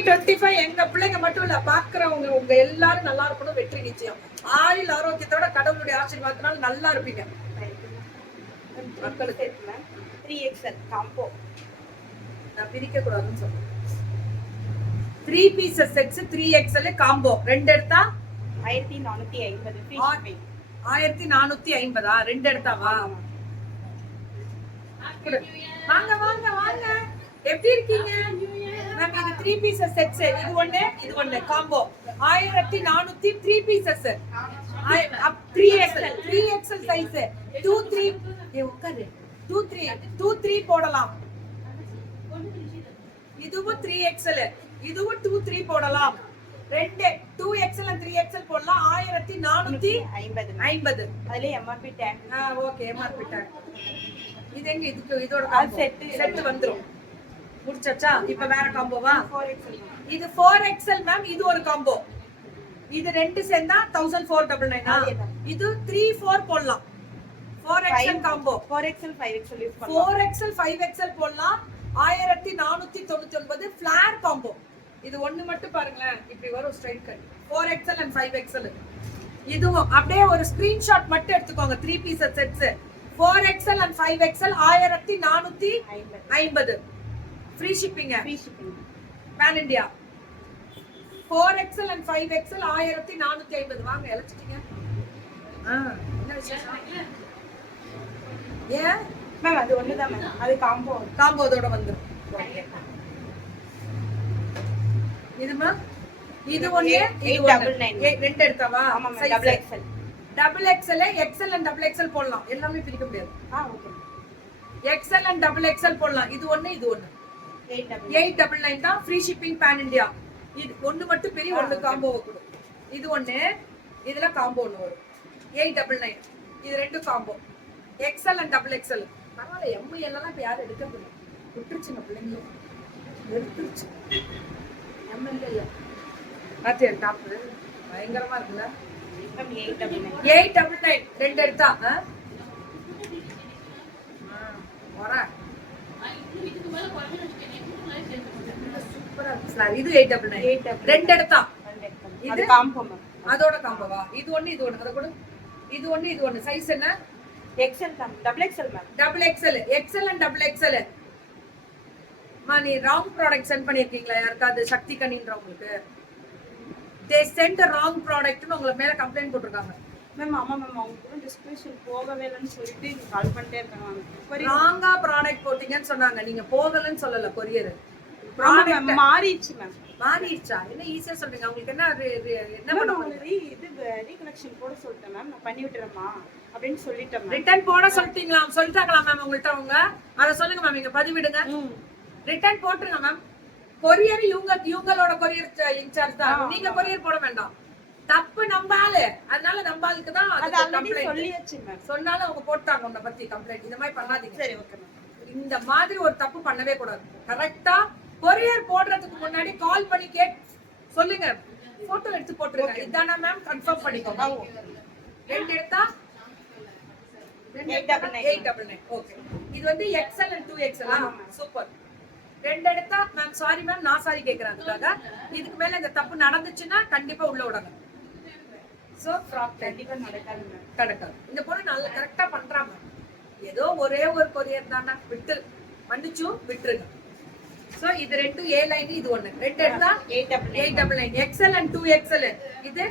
2025 எங்க பிள்ளைங்க மட்டும் இல்ல, பாக்குறவங்க உங்க எல்லாரும் நல்லா இருக்கணும். வெற்றி நிச்சயம். ஆயுள் ஆரோக்கியத்தோட கடவுளுடைய ஆசீர்வாதத்தினால நல்லா இருப்பீங்க. மக்களுக்கு 3XL காம்போ நான் பிரிக்க கூடாதுன்னு சொல்றேன். 3 பீசஸ் செட்ஸ் 3XL காம்போ ரெண்டு எடுத்தா 1450. 1450. ரெண்டு எடுத்தாவா? வாங்க வாங்க வாங்க, எப்படி இருக்கீங்க மேம்? இது 3 பீசஸ் செட்ஸ். இது ஒண்ணு காம்போ 1400. 3 பீசஸ் 3XL சைஸ் 2 3 உட்காரு 2 3 போடலாம். இதுவும் 3XL, இதுவும் 2 3 போடலாம். ரெண்டு 2XL and 3XL போடலாம். 1450. அதுல MRP take. Okay, MRP take. இது எங்க இதோட செட் வந்துரும். முடிச்சாச்சா? இப்ப வேற காம்போவா? 4XL. இது 4XL மேம். இது ஒரு காம்போ. இது ரெண்டு சேர்ந்தா 1499. இது 3 4 போடலாம். 4XL combo. 4XL 5XL use பண்ணலாம். 4XL 5XL போடலாம். 1499 ஃபிளேர் காம்போ. இது ஒண்ணு மட்டும் பாருங்களேன், இப்படி வரும் straight cut. 4XL and 5XL. இதுவும் அப்படியே ஒரு ஸ்கிரீன்ஷாட் மட்டும் எடுத்துக்கோங்க. 3 pieces sets 4XL and 5XL 1450. Free shipping. Pan India. 4XL and 5XL 1450. வாங்க, எலச்சிட்டீங்க. என்ன விசேஷம்? ஏன் மேம் அது ஒண்ணுதான் மேம். அது காம்போதோட வந்துரும். இதுமா இது ஒண்ணே. இது 899. ரெண்டு எடுத்தாவா? ஆமா ma'am. Double XL. Double XL, XL and double XL போடலாம். எல்லாமே பிரிக்க முடியாது. Okay. XL and double XL போடலாம். இது ஒண்ணு 899 தான். Free shipping pan India. இது ஒண்ணு மட்டும் பெரிய ஒண்ணு காம்போ கொடு. இது ஒண்ணு, இதுல காம்போ ஒண்ணு வரும். 899. இது ரெண்டு combo. XL and double XL. பரவாயில்ல, எம்ஐ எல்லாம் இப்ப யாரும் எடுக்கிறது இல்லை. விட்டுருச்சுங்க பிள்ளைங்க, எடுத்துருச்சு. எம்எல்ஏ பாத்தியா டாப் பயங்கரமா இருக்குல்ல. 899 ரெண்டு எடுத்தா சூப்பரா இருக்கு சார். இது 899 ரெண்டு எடுத்தா. இது காம்போ மேம். அதோட காம்போவா? இது ஒண்ணு இது ஒண்ணு. அத கூட இது ஒண்ணு சைஸ் என்ன? XL ma'am. Double XL ma'am. Double XL, XL and double XL. நீ ராங் ப்ராடக்ட் சென்ட் பண்ணிருக்கீங்களா யாருக்காவது? சக்தி கணின்றவங்களுக்கு they sent the wrong product னு உங்க மேல கம்ப்ளைன்ட் போட்டுருக்காங்க மேம். ஆமா மேம், அவங்க டிஸ்கிரிப்ஷன் போகவே இல்லன்னு சொல்லிட்டு கால் பண்ணிட்டே இருக்காங்க. ராங்கா ப்ராடக்ட் போட்டீங்கன்னு சொன்னாங்க. நீங்க போகலன்னு சொல்லல. கொரியர் ப்ராடக்ட் மாறிடுச்சு மேம். மாறிடுச்சா? என்ன ஈஸியா சொல்றீங்க? உங்களுக்கு என்ன பண்ண இது ரீகலெக்ஷன் போட சொல்லிட்டேன் மேம். நான் பண்ணி விட்டுறேம்மா அப்படின்னு சொல்லிட்டேன் மேம். ரிட்டர்ன் போட சொல்லிட்டாங்களா மேம் உங்கள்ட்ட? அவங்க அத சொல்லுங்க மேம், இங்க பதிவிடுங்க. ரிட்டர்ன் போட்டுருங்க மேம். கொரியர் இவங்களோட கொரியர் இன்சார்ஜ் தான். நீங்க கொரியர் போட வேண்டாம். தப்பு நம்பாலு, அதனால நம்பாலுக்கு தான் அது ஆல்ரெடி சொல்லியாச்சு மேம். சொன்னாலும் அவங்க போட்டாங்க உன்னை பத்தி கம்ப்ளைண்ட். இந்த மாதிரி பண்ணாதீங்க. சரி, ஓகே மேம். இந்த மாதிரி ஒரு தப்பு பண்ணவே கூடாது. கரெக்டா கொரியர் போடுறதுக்கு முன்னாடி கால் பண்ணி சொல்லுங்க, போட்டோ எடுத்து போட்டுருங்க. இதானா மேம்? கன்ஃபார்ம் பண்ணிக்கோங்க. ரெண்டு எடுத்தா 899. ஓகே. இது வந்து எக்ஸ்எல் அண்ட் 2XL. சூப்பர். ரெண்டு எடுத்தா மேம். சாரி மேம், நான் சாரி கேக்குறேன் அதுக்காக. இதுக்கு மேல இந்த தப்பு நடந்துச்சுன்னா கண்டிப்பா உள்ள விடுங்க. சோ ஃப்ராக் கண்டிப்பா நடக்காது மேம். நடக்காது. இந்த பொண்ணு நல்ல கரெக்டா பண்றாங்க. ஏதோ ஒரே ஒரு கொரியர் தானா, விட்டு மன்னிச்சு விட்டுருங்க. சோ இது ரெண்டு ஏ லைன். இது ஒண்ணு. ரெண்டு எடுத்தா 899. XL and 2XL. இது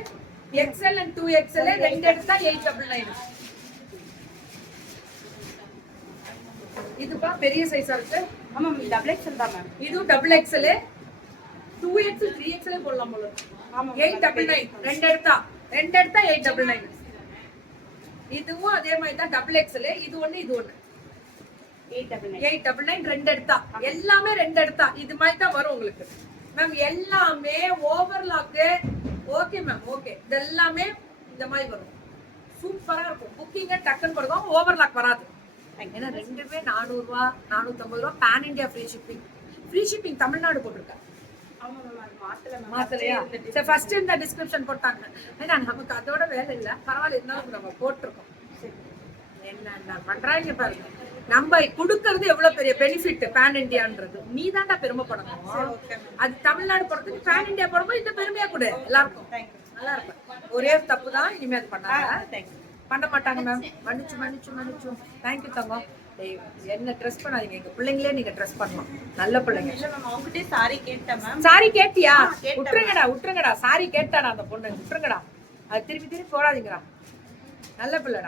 எக்ஸ்எல் அண்ட் 2XL. ரெண்டு எடுத்தா 899. இதுப்பா பெரிய சைஸா இருக்கு. ஆமா மேம். டபுள் எக்ஸ்எல் தான் மேம். இது டபுள் எக்ஸ்எல். 2XL 3XL போடலாம் போல. ஆமா 899. ரெண்டு எடுத்தா 899. இதுவும் அதே மாதிரி தான் டபுள் எக்ஸ்எல். இது ஒண்ணு 899. ரெண்டு எடுத்தா. எல்லாமே ரெண்டு எடுத்தா இது மாதிரி தான் வரும் உங்களுக்கு மேம். எல்லாமே ஓவர்லாக். Okay ma'am, okay. இதெல்லாமே இந்த மாதிரி வரும். சூப்பரா இருக்கும். புக்கிங்க டக்குன்னு போடுவோம், ஓவர்லாக் வராது. ஏன்னா ரெண்டுமே 400 ரூபா 450 ரூபா. Pan India free shipping. Free shipping Tamil Nadu போட்டிருக்கேன். மாத்தலையா? சரி, ஃபர்ஸ்ட் இந்த டிஸ்கிரிப்ஷன் போட்டாங்க. ஏன்னா நமக்கு அதோட வேலை இல்லை. பரவாயில்ல, இருந்தாலும் நம்ம போட்டிருக்கோம். என்ன பண்றாங்க பாருங்க. நம்ம கொடுக்கறது எவ்வளவு பெரிய பெனிஃபிட் பேன் இந்தியான்றது. நீ தான்டா பெருமைப்படணும். Okay ma'am. அது தமிழ்நாடு போறதுக்கு பேன் இந்தியா போறப்போ இந்த பெருமையா கொடு எல்லாருக்கும். தேங்க்யூ. நல்லா இருக்கும். ஒரே தப்பு தான், இனிமே அது பண்ணாங்க. தேங்க்யூ. பண்ண மாட்டாங்க மேம். மன்னிச்சு தேங்க்யூ தங்கம். டேய், என்ன ட்ரெஸ் பண்ணாதீங்க, எங்க பிள்ளைங்களே நீங்க ட்ரெஸ் பண்ணலாம். நல்ல பிள்ளைங்க. இல்ல மேம், அவங்ககிட்டயே சாரி கேட்டேன் மேம். சாரி கேட்டியா? கேட்டேன். விட்டுருங்கடா. சாரி கேட்டாடா அந்த பொண்ணு, விட்டுருங்கடா. அது திருப்பி போடாதீங்கடா. நல்ல பிள்ளைடா.